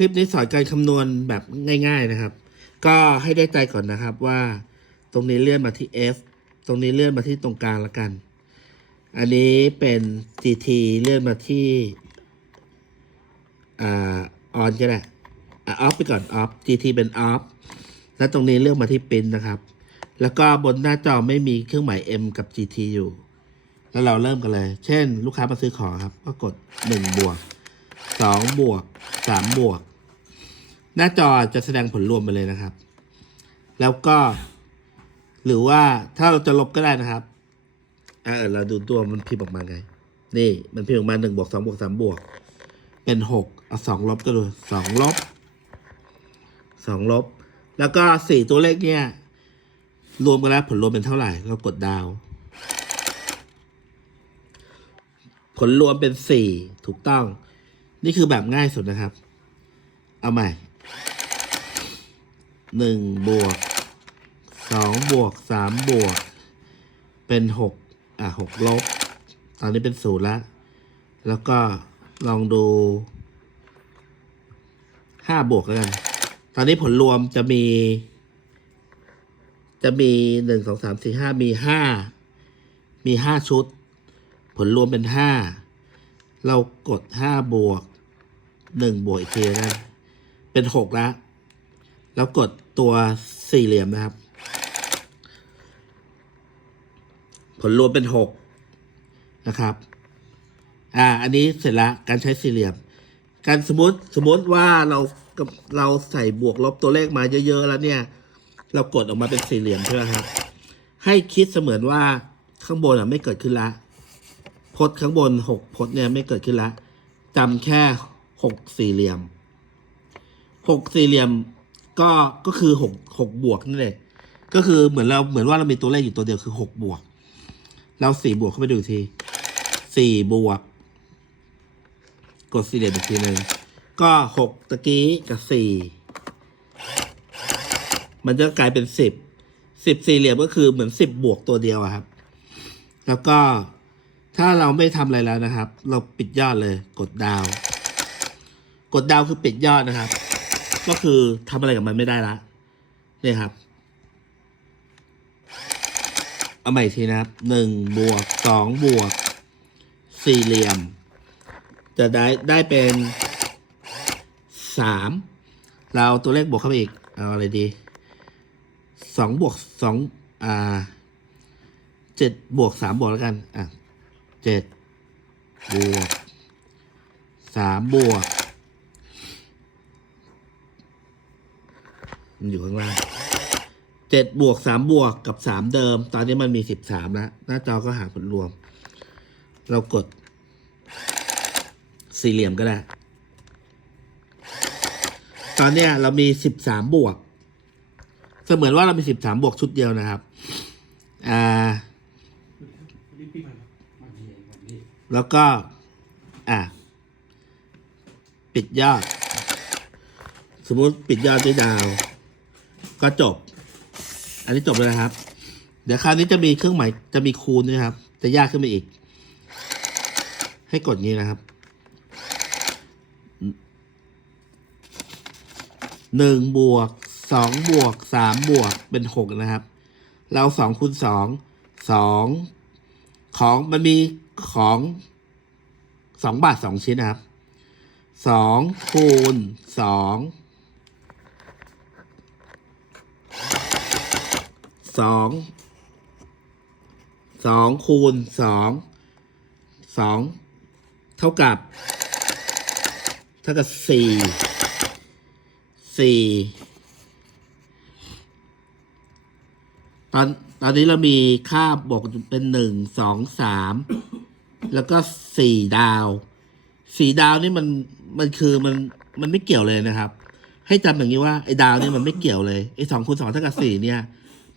คลิปนี้สอนการคำนวณแบบง่าย ๆนะครับ ก็ให้ได้ใจก่อนนะครับว่าตรงนี้เลื่อนมาที่ F ตรงนี้เลื่อนมาที่ตรงกลางละกัน อันนี้เป็น GT เลื่อนมาที่อ่า on ก็ได้อะ off ไปก่อน off GT เป็น off แล้วตรงนี้เลื่อกมาที่ Pin นะครับ แล้วก็บนหน้าจอไม่มีเครื่องหมาย M กับ GT อยู่ แล้วเราเริ่มกันเลย เช่น ลูกค้ามาซื้อของครับ ก็กด1บวก2บวก 3บวก หน้าจอจะแสดงผลรวมไปเลยนะครับ แล้วก็ หรือว่าถ้าเราจะลบก็ได้นะครับ อ่าเออเราดูตัวมันพิมพ์ออกมาไง นี่มันพิมพ์ออกมาหนึ่งบวกสองบวกสามบวก เป็นหกเอาสองลบก็ดูสองลบสองลบ แล้วก็สี่ตัวเลขเนี่ย รวมกันแล้วผลรวมเป็นเท่าไหร่ เรากดดาว ผลรวมเป็นสี่ถูกต้อง นี่คือแบบง่ายสุดนะครับ เอาใหม่หนึ่งบวกสองบวกสามบวก เป็นหกอะหกลบ ตอนนี้เป็นศูนย์แล้วแล้วก็ลองดูห้าบวกแล้วกัน ตอนนี้ผลรวมจะมี จะมีหนึ่งสองสามสี่ห้ามีห้ามีห้าชุด ผลรวมเป็นห้าเรากดห้าบวก หนึ่งบวกอีกทีแล้เป็นหกแล้วแล้วกดตัวสี่เหลี่ยมนะครับ ผลรวมเป็นหกนะครับ อ่า อันนี้เสร็จล้วการใช้สี่เหลี่ยม การสมมติสมมติว่าเราเราใส่บวกลบตัวเลขมาเยอะ ๆ แล้วเนี่ย เรากดออกมาเป็นสี่เหลี่ยมใช่ไหมครับ ให้คิดเสมือนว่าข้างบนอะไม่เกิดขึ้นละพจน์ข้างบนหกพจน์เนี่ยไม่เกิดขึ้นละจำแค่ หกสี่เหลี่ยมหกสี่เหลี่ยมก็ก็คือหกหกบวกนั่นเองก็คือเหมือนเราเหมือนว่าเรามีตัวเลขอยู่ตัวเดียวคือหกบวก เราสี่บวกเข้าไปดูทีสี่บวก กดสี่เหลี่ยมอีกทีหนึ่งก็หกตะกี้กับสี่มันจะกลายเป็นสิบสิบสี่เหลี่ยมก็คือเหมือนสิบบวกตัวเดียวครับ แล้วก็ถ้าเราไม่ทำอะไรแล้วนะครับ เราปิดยอดเลยกดดาว กดดาวคือปิดยอดนะครับ ก็คือทำอะไรกับมันไม่ได้ละเนี่ยครับ เอาใหม่ทีนะครับหนึ่งบวกสองบวกสี่เหลี่ยม จะได้ได้เป็นสามเราเอาตัวเลขบวกเข้าไปอีก เอาอะไรดีสองบวกสองอ่าเจ็ดบวกสามบวกแล้วกัน อะเจ็ดบวกสามบวก มันอยู่ข้างล่างเจ็ดบวกสามบวกกับสามเดิม ตอนนี้มันมีสิบสามแล้ว หน้าจอก็หาผลรวม เรากด สี่เหลี่ยมก็ได้ ตอนเนี้ยเรามีสิบสามบวก เสมือนว่าเรามีสิบสามบวกชุดเดียวนะครับ อ่า แล้วก็ อะปิดยอด สมมติปิดยอดด้วยดาว ก็จบ อันนี้จบเลยนะครับ เดี๋ยวคราวนี้จะมีเครื่องหมายจะมีคูณด้วยครับ จะยากขึ้นไปอีก ให้กดงี้นะครับหนึ่งบวกสองบวกสามบวกเป็นหกนะครับ เราสองคูณสองสองของมันมีของสองบาทสองชิ้นนะครับสองคูณสอง สองสองคูณสองสองเท่ากับ เท่ากับสี่สี่ตอนตอนนี้เรามีค่าบวกเป็นหนึ่งสองสามแล้วก็สี่ดาวสี่ดาวนี่มันมันคือมันมันไม่เกี่ยวเลยนะครับ ให้จำอย่างนี้ว่าไอ้ดาวนี่มันไม่เกี่ยวเลยไอ้สองคูณสองเท่ากับสี่เนี่ย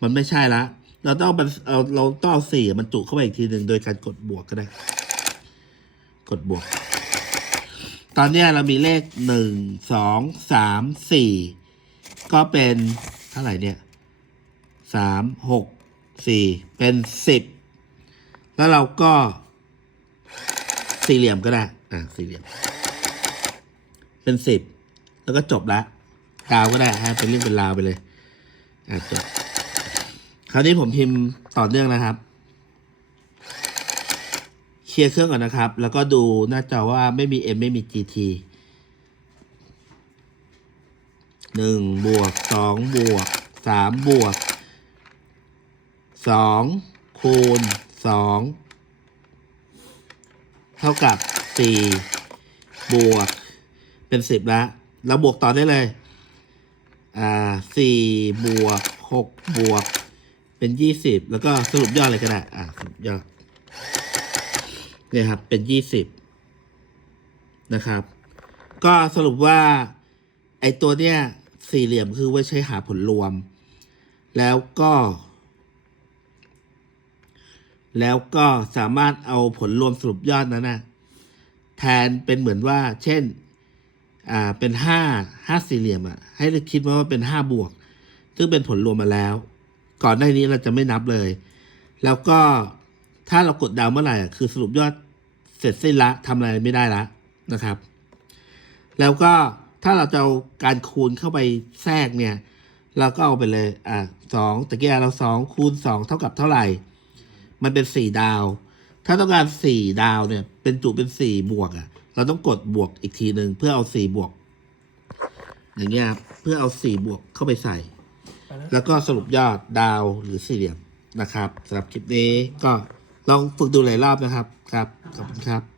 มันไม่ใช่ละ เราต้องเอาเราต้องเอาสี่มันจุเข้าไปอีกทีหนึ่งโดยการกดบวกก็ได้ กดบวก ตอนนี้เรามีเลขหนึ่งสองสามสี่ก็เป็นเท่าไหร่เนี่ยสามหกสี่เป็นสิบแล้วเราก็สี่เหลี่ยมก็ได้ อะสี่เหลี่ยม เป็นสิบแล้วก็จบละกาวก็ได้ให้เป็นเรื่องเป็นราวไปเลย อะจบ คราวนี้ผมพิมพ์ต่อเนื่องนะครับ เคลียร์เครื่องก่อนนะครับ แล้วก็ดูหน้าจอว่าไม่มี M ไม่มี GT หนึ่งบวกสองบวกสามบวกสองคูณสองเท่ากับสี่บวกเป็นสิบละเราบวกต่อได้เลย อ่าสี่บวกหกบวก เป็นยี่สิบแล้วก็สรุปยอดเลยก็ได้ อ่าสรุปยอดเนี่ยครับ เป็นยี่สิบนะครับ ก็สรุปว่า ไอตัวเนี้ยสี่เหลี่ยมคือไว้ใช้หาผลรวม แล้วก็ แล้วก็สามารถเอาผลรวมสรุปยอดนั้นนะแทนเป็นเหมือนว่า เช่น อ่าเป็นห้าห้าสี่เหลี่ยมอะ ให้คิดว่าเป็นห้าบวก ซึ่งเป็นผลรวมมาแล้ว ก่อนหน้านี้เราจะไม่นับเลย แล้วก็ถ้าเรากดดาวเมื่อไหร่คือสรุปยอดเสร็จสิ้นละทำอะไรไม่ได้ละนะครับ แล้วก็ถ้าเราจะเอาการคูณเข้าไปแทรกเนี่ยเราก็เอาไปเลย อ่าสองตะเกียเราสองคูณสองเท่ากับเท่าไหร่ มันเป็นสี่ดาว ถ้าต้องการสี่ดาวเนี่ย เป็นจุเป็นสี่บวกอะ เราต้องกดบวกอีกทีหนึ่งเพื่อเอาสี่บวก อย่างเงี้ยเพื่อเอาสี่บวกเข้าไปใส่ แล้วก็สรุปยอดดาวหรือสี่เหลี่ยมนะครับสำหรับคลิปนี้ก็ลองฝึกดูหลายรอบนะครับครับขอบคุณครับ